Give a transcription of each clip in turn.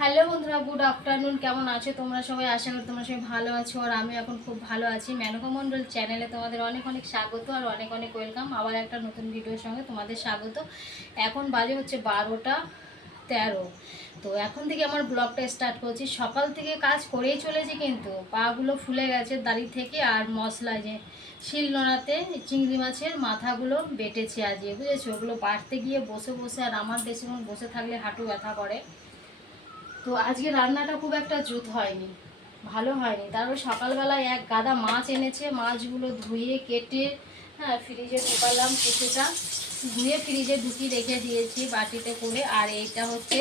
Hello বন্ধুরা, good afternoon. কেমন আছো তোমরা সবাই? আশা করি তোমরা সবাই ভালো আছো, আর আমি এখন খুব ভালো আছি। মেনকা মণ্ডল চ্যানেলে তোমাদের অনেক অনেক স্বাগত আর অনেক অনেক ওয়েলকাম। আবার একটা নতুন ভিডিওর সঙ্গে তোমাদের স্বাগত। এখন বাজে হচ্ছে 12টা 13। তো এখন থেকে আমার ব্লগটা স্টার্ট করছি। সকাল থেকে কাজ করেই চলেছি, কিন্তু পাগুলো ফুলে গেছে দাড়ি থেকে। আর মশলা যে শিল নোড়াতে চিংড়ি মাছের মাথাগুলো বেটেছি আজকে, বুঝেছো? ওগুলো বাটতে গিয়ে বসে বসে, আর আমার বেশিক্ষণ বসে থাকলে হাঁটু ব্যথা করে। তো আজকে রান্নাটা খুব একটা জুত হয়নি, ভালো হয়নি। তারপর সকালবেলায় এক গাদা মাছ এনেছে, মাছগুলো ধুয়ে কেটে ফ্রিজে ঢোকালাম। কিছুটা ধুয়ে ফ্রিজে ঢুকিয়ে রেখে দিয়েছি বাটিতে করে। আর এইটা হচ্ছে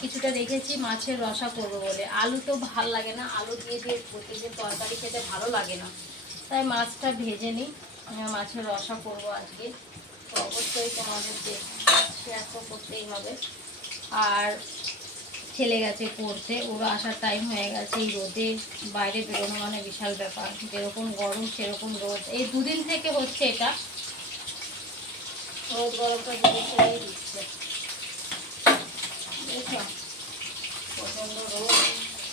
কিছুটা রেখেছি মাছের রসা করবো বলে। আলু তো ভাল লাগে না, আলু দিয়ে দিয়ে প্রতিদিন তরকারি খেতে ভালো লাগে না, তাই মাছটা ভেজে নিই। মাছের রসা করবো আজকে। তো অবশ্যই তোমাদের শেয়ার তো করতেই হবে। আর ছেলে গেছে পড়তে, ওরা আসার টাইম হয়ে গেছে। এই রোদে বাইরে বেরোনো মানে বিশাল ব্যাপার। যেরকম গরম সেরকম রোদ, এই দুদিন থেকে হচ্ছে এটা। রোদ গরমটা দুদিন ছেড়েই দিচ্ছে, বুঝেছ? প্রচণ্ড রোদ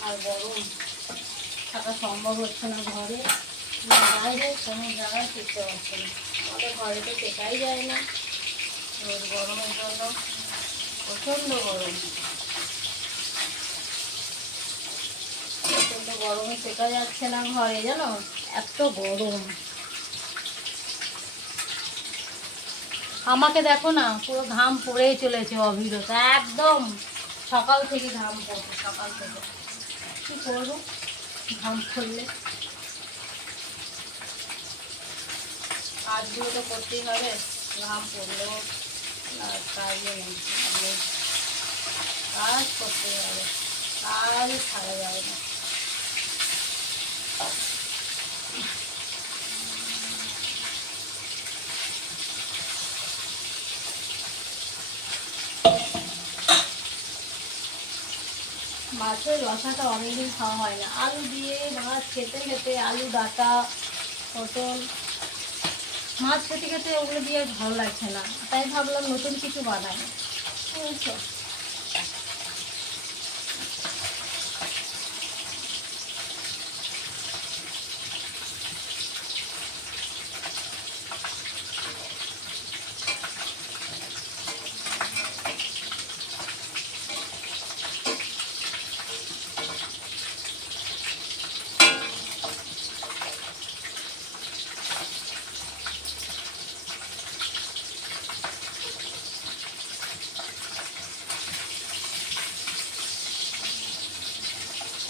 আর গরম, থাকা সম্ভব হচ্ছে না ঘরে, না বাইরে কোনো জায়গায় টিকতে পারছে না। আমাদের ঘরে তো টেকাই যায় না রোদ গরমের জন্য, প্রচণ্ড গরম। প্রচণ্ড গরমে টেকা যাচ্ছে না ঘরে, জানো, এত গরম। আমাকে দেখো না, পুরো ঘাম পড়েই চলেছে অবিরত, একদম সকাল থেকে ঘাম পড়ছে, সকাল থেকে। কী করবো ঘাম পড়লে? কাজগুলো তো করতেই হবে, ঘাম পড়লেও কাজে নেই। কাজ করতেই হবে, কাজ ছাড়া যাবে না। মাছের রসাটা অনেকদিন খাওয়া হয় না। আলু দিয়ে মাছ খেতে খেতে, আলু ডাঁটা, পটল, মাছ খেতে খেতে ওগুলো দিয়ে আর ভালো লাগছে না, তাই ভাবলাম নতুন কিছু বানাই, বুঝেছো?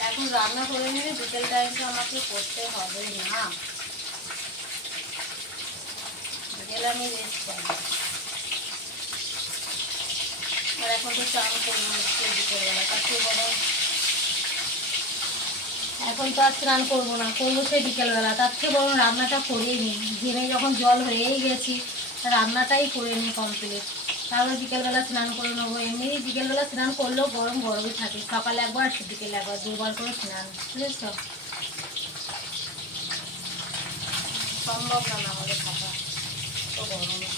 এখন রান্না করে নিলে বিকেল টাইমটা আমাকে করতে হবে না, বিকেলে আমি রেস্ট পাই। আর এখন তো চান করবো বিকেলবেলা, তার থেকে বরং এখন তো আর স্নান করবো না, করবো সেই বিকেলবেলা। তার থেকে বরং রান্নাটা করেই নিই, ঘেমে যখন জল হয়েই গেছি, রান্নাটাই করে নিই কমপ্লিট। তারপর বিকেলবেলা স্নান করে নেবো। এমনি বিকেলবেলা স্নান করলেও গরম গরমই থাকে, সকালে একবার বিকেলে একবার, দুবার করে স্নান, বুঝেছ? সম্ভব না আমাদের থাকা তো গরমে।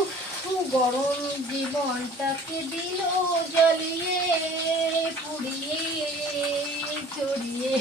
উফ, গরম জীবনটাকে দিল জ্বালিয়ে, পুড়িয়ে, চড়িয়ে।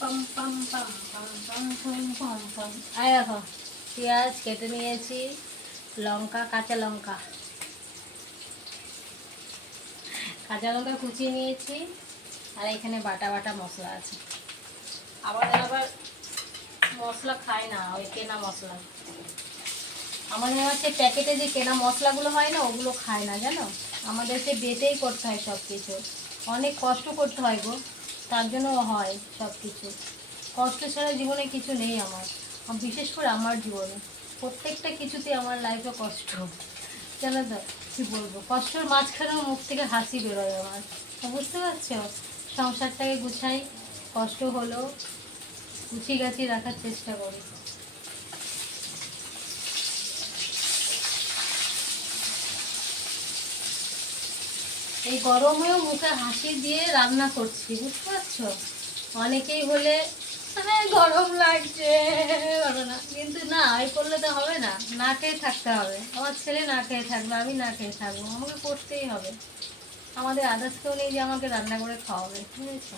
পাম পাম পাম পাম পাম পাম পাম পাম। আয় দেখো পেঁয়াজ কেটে নিয়েছি, লঙ্কা, কাঁচা লঙ্কা কুচিয়ে নিয়েছি, আর এখানে বাটা বাটা মশলা আছে। আবার মশলা খায় না, ওই কেনা মশলা। আমাদের হচ্ছে প্যাকেটে যে কেনা মশলাগুলো হয় না, ওগুলো খায় না জানো। আমাদেরকে বেটেই করতে হয় সব কিছু, অনেক কষ্ট করতে হয় গো, তার জন্য হয় সব কিছু। কষ্ট ছাড়া জীবনে কিছু নেই আমার, বিশেষ করে আমার জীবনে প্রত্যেকটা কিছুতে আমার লাইফে কষ্ট, জানো তো। কী বলবো, কষ্টের মাঝখানেও মুখ থেকে হাসি বেরোয় আমার, বুঝতে পারছো। সংসারটাকে গুছাই, কষ্ট হলেও গুছিয়ে গাছিয়ে রাখার চেষ্টা করি। এই গরমেও মুখে হাসি দিয়ে রান্না করছি, বুঝতে পারছো। অনেকেই বলে হ্যাঁ গরম লাগছে না, কিন্তু না, এই করলে তো হবে না, না খেয়ে থাকতে হবে। আমার ছেলে না খেয়ে থাকবে, আমি না খেয়ে থাকবো, আমাকে করতেই হবে। আমাদের আদার্স কেউ নেই যে আমাকে রান্না করে খাওয়াবে, বুঝেছো।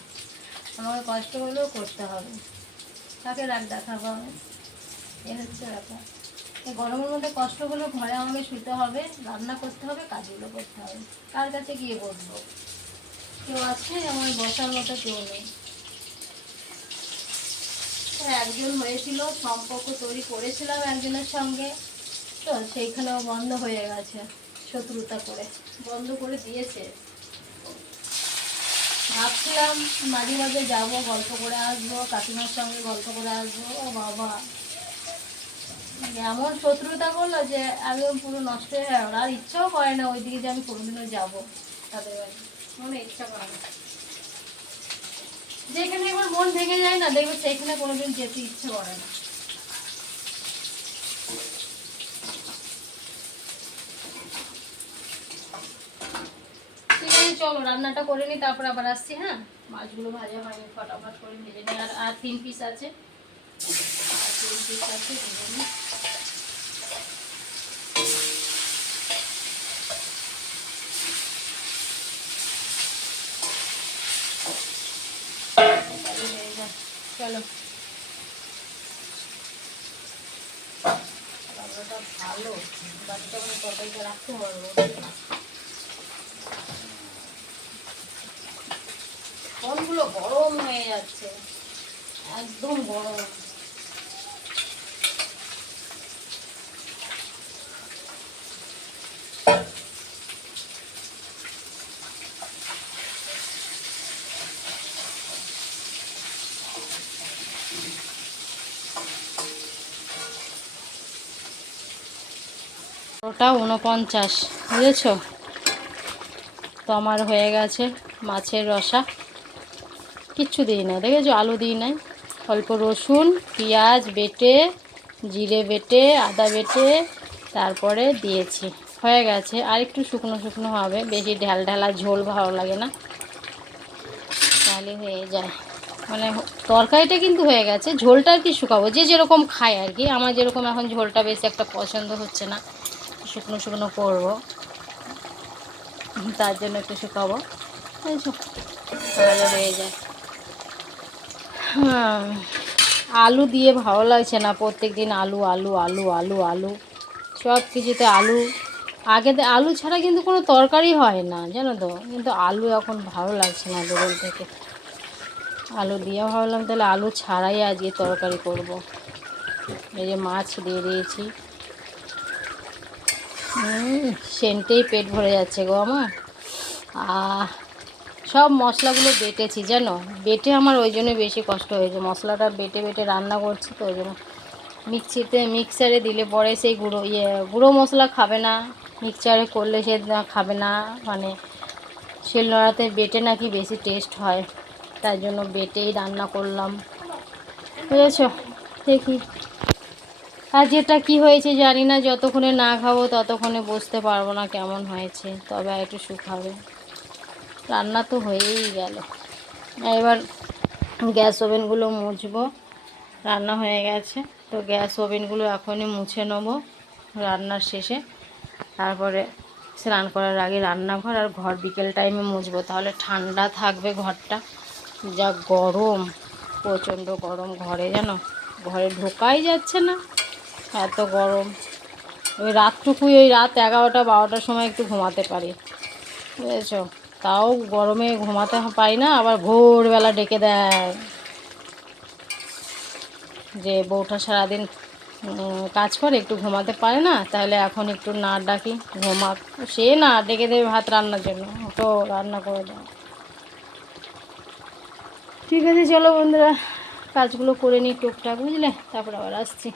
আমাকে কষ্ট হলেও করতে হবে, তাকে রাগ দেখাবো আমি, এ হচ্ছে ব্যাপার। এই গরমের মধ্যে কষ্ট হলেও ঘরে আমাকে শুতে হবে, রান্না করতে হবে, কাজগুলো করতে হবে। কার কাছে গিয়ে বসবো, কেউ আছে আমার বসার মতো কেউ নেই। একজন হয়েছিল, সম্পর্ক তৈরি করেছিলাম একজনের সঙ্গে, তো সেইখানেও বন্ধ হয়ে গেছে, শত্রুতা করে বন্ধ করে দিয়েছে। ভাবছিলাম মাঝে মাঝে যাবো, গল্প করে আসবো, কাকিমার সঙ্গে গল্প করে আসবো, ও বাবা এমন শত্রুতা করলো যে একদম পুরো নষ্ট হয়ে গেল। আর ইচ্ছাও করে না ওইদিকে যে আমি কোনোদিনও যাবো তাদের বাড়ি, মনে ইচ্ছা করে না। যেখানে একবার মন ভেঙে যায় না, দেখবে সেইখানে কোনোদিন যেতে ইচ্ছে করে না। ঠিক আছে চলো রান্নাটা করে নিই, তারপর আবার আসছি। হ্যাঁ, মাছগুলো ভাজা হয়নি, ফটাফট করে ভেজে নিই। আর 3 পিস আছে, ভেজে নিই। চলো রান্নাটা ভালো, বাচ্চা মানে তরকারিটা রাখতে পারবো। ফোনগুলো গরম হয়ে যাচ্ছে, একদম গরম। ওটা 49, বুঝেছো তো। আমার হয়ে গেছে মাছের রসা, কিচ্ছু দিই না, দেখেছো, আলু দিই নাই, অল্প রসুন পেঁয়াজ বেটে, জিরে বেটে, আদা বেটে তারপরে দিয়েছি, হয়ে গেছে। আর একটু শুকনো শুকনো হবে, বেশি ঢাল ঢালা ঝোল ভালো লাগে না, তাহলে হয়ে যায়। মানে তরকারিটা কিন্তু হয়ে গেছে, ঝোলটা আর কি শুকাবো, যে যেরকম খায় আর কি। আমার যেরকম এখন ঝোলটা বেশি একটা পছন্দ হচ্ছে না, শুকনো শুকনো করবো, তার জন্য একটু শুকাবো, বুঝেছো, তাহলে হয়ে যায়। হ্যাঁ, আলু দিয়ে ভালো লাগছে না, প্রত্যেক দিন আলু আলু আলু আলু আলু, সব কিছুতে আলু। আগে আলু ছাড়া কিন্তু কোনো তরকারি হয় না, জানো তো, কিন্তু আলু এখন ভালো লাগছে না দুদিন থেকে। আলু দিয়ে ভাবলাম তাহলে আলু ছাড়াই আজকে তরকারি করব। এই যে মাছ দিয়ে দিয়েছি, সেন্টেই পেট ভরে যাচ্ছে গো আমার। সব মশলাগুলো বেটেছি জানো, বেটে আমার ওই জন্য বেশি কষ্ট হয়েছে, মশলাটা বেটে বেটে রান্না করছি তো ওই জন্য। মিক্সারে দিলে পরে সেই গুঁড়ো মশলা খাবে না, মিক্সচারে করলে সে খাবে না, মানে শিলনোড়াতে বেটে নাকি বেশি টেস্ট হয়, তাই জন্য বেটেই রান্না করলাম, বুঝেছো। দেখি আর যেটা কি হয়েছে জানি না, যতক্ষণে না খাবো ততক্ষণে বুঝতে পারবো না কেমন হয়েছে, তবে আর একটু শুকাবে। রান্না তো হয়েই গেল, এবার গ্যাস ওভেনগুলো মুছবো, রান্না হয়ে গেছে তো গ্যাস ওভেনগুলো এখনই মুছে নেবো রান্নার শেষে, তারপরে স্নান করার আগে রান্নাঘর আর ঘর বিকেল টাইমে মুছবো, তাহলে ঠান্ডা থাকবে ঘরটা, যা গরম। প্রচণ্ড গরম ঘরে, জানো, ঘরে ঢোকাই যাচ্ছে না, এত গরম। ওই রাতটুকুই, ওই রাত 11টা-12টার সময় একটু ঘুমাতে পারি, বুঝেছো, তাও গরমে ঘুমাতে পারি না। আবার ভোরবেলা ডেকে দেয় যে বউটা সারাদিন কাজ করে, একটু ঘুমাতে পারে না, তাহলে এখন একটু না ডাকি ঘুমাক, সে না ডেকে দেবে ভাত রান্নার জন্য, তো রান্না করে দাও। ঠিক আছে, চলো বন্ধুরা, কাজগুলো করে নিই টুকটাক, বুঝলে, তারপর আবার আসছি।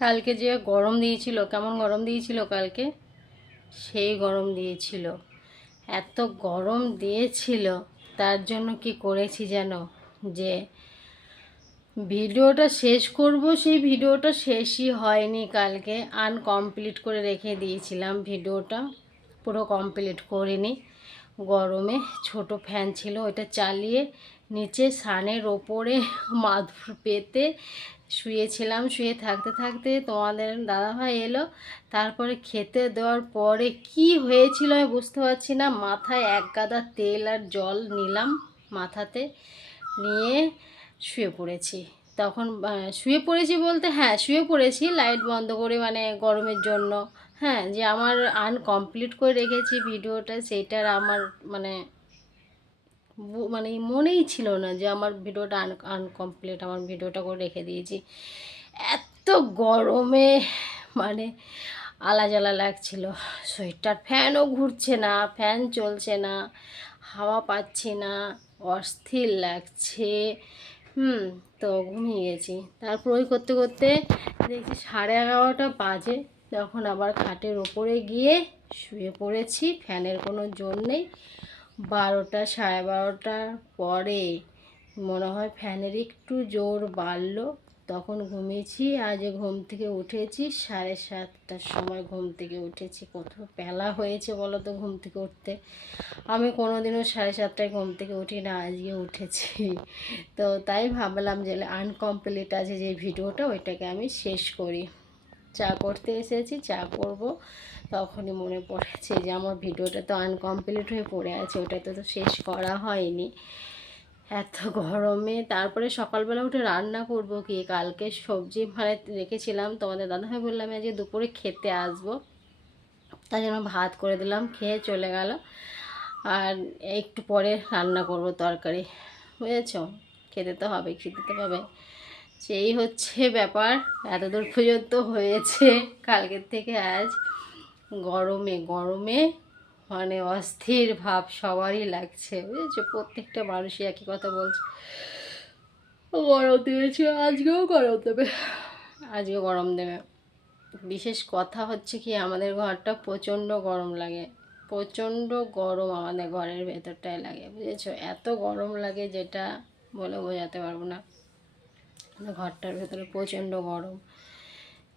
কালকে যে গরম দিয়েছিল, কেমন গরম দিয়েছিল কালকে, সেই গরম দিয়েছিল, এত গরম দিয়েছিল, তার জন্য কি করেছি জানো, যে ভিডিওটা শেষ করব, সেই ভিডিওটা শেষই হয়নি, কালকে আনকমপ্লিট করে রেখে দিয়েছিলাম, ভিডিওটা পুরো কমপ্লিট করিনি। গরমে ছোট ফ্যান ছিল, ওইটা চালিয়ে নিচে সানের ওপরে মাদুর পেতে শুয়েছিলাম। শুয়ে থাকতে থাকতে তোমাদের দাদাভাই এলো, তারপরে খেতে দেওয়ার পরে কি হয়েছিল আমি বুঝতে পারছি না, মাথায় এক গাদা তেল আর জল নিলাম মাথাতে, নিয়ে শুয়ে পড়েছি। তখন শুয়ে পড়েছি বলতে, হ্যাঁ শুয়ে পড়েছি লাইট বন্ধ করে, মানে গরমের জন্য। হ্যাঁ, যে আমার আনকমপ্লিট করে রেখেছি ভিডিওটা, সেইটার আমার মানে মানে মনেই ছিল না যে আমার ভিডিওটা আনকমপ্লিট, আমার ভিডিওটা করে রেখে দিয়েছি। এত গরমে মানে আলাজ্বালা লাগছিল, সোয়েটার ফ্যানও ঘুরছে না, ফ্যান চলছে না, হাওয়া পাচ্ছি না, অস্থির লাগছে। তো ঘুমিয়ে গেছি। তারপর ওই করতে করতে দেখছি 11:30 বাজে, তখন আবার খাটের ওপরে গিয়ে শুয়ে পড়েছি, ফ্যানের কোনো জোর নেই। 12টা 12:30টার পরে মনে হয় ফ্যানের একটু জোর বাড়লো, তখন ঘুমিয়েছি। আজ ঘুম থেকে উঠেছি 7:30টার সময়, ঘুম থেকে উঠেছি। কত বেলা হয়েছে বলো তো ঘুম থেকে উঠতে, আমি কোনোদিনও 7:30টায় ঘুম থেকে উঠি না, আজকে উঠেছি। তো তাই ভাবলাম যে আনকমপ্লিট আছে যে ভিডিওটা, ওইটাকে আমি শেষ করি। চা করতে এসেছি, চা করব, তখনই মনে পড়েছে যে আমার ভিডিওটা তো আনকমপ্লিট হয়ে পড়ে আছে, ওটাতে তো শেষ করা হয়নি এত গরমে। তারপরে সকালবেলা উঠে রান্না করব কি, কালকে সবজি মানে রেখেছিলাম, তোমাদের দাদাভাই বললাম আজকে দুপুরে খেতে আসবো, তাই জন্য ভাত করে দিলাম, খেয়ে চলে গেল। আর একটু পরে রান্না করব তরকারি, বুঝেছ, খেতে তো হবে, খেতে তো হবে, সেই হচ্ছে ব্যাপার। এতদূর পর্যন্ত হয়েছে কালকের থেকে আজ। গরমে গরমে মানে অস্থির ভাব সবারই লাগছে, বুঝেছো, প্রত্যেকটা মানুষই একই কথা বলছে, গরম দিয়েছে, আজকেও গরম দেবে, আজকেও গরম দেবে। বিশেষ কথা হচ্ছে কি, আমাদের ঘরটা প্রচণ্ড গরম লাগে, প্রচণ্ড গরম আমাদের ঘরের ভেতরটায় লাগে, বুঝেছো, এত গরম লাগে যেটা বলে বোঝাতে পারবো না। ঘরটার ভেতরে প্রচণ্ড গরম।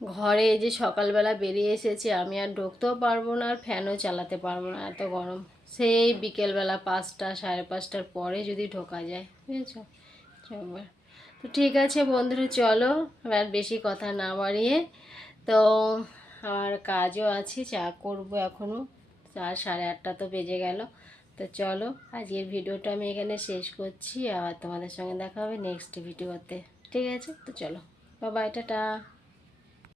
ঘরে এই যে সকালবেলা বেরিয়ে এসেছি, আমি আর ঢুকতেও পারবো না, আর ফ্যানও চালাতে পারবো না, এত গরম। সেই বিকেলবেলা 5টা 5:30টার পরে যদি ঢোকা যায়। বুঝেছো? এবার তো ঠিক আছে বন্ধুরা, চলো এবার বেশি কথা না বাড়িয়ে, তো আমার কাজও আছে, চা করবো এখনও, 8:30 তো বেজে গেল। তো চলো আজকের ভিডিওটা আমি এখানে শেষ করছি, আর তোমাদের সঙ্গে দেখা হবে নেক্সট ভিডিওতে। ঠিক আছে, তো চলো, বাই বাই, টাটা।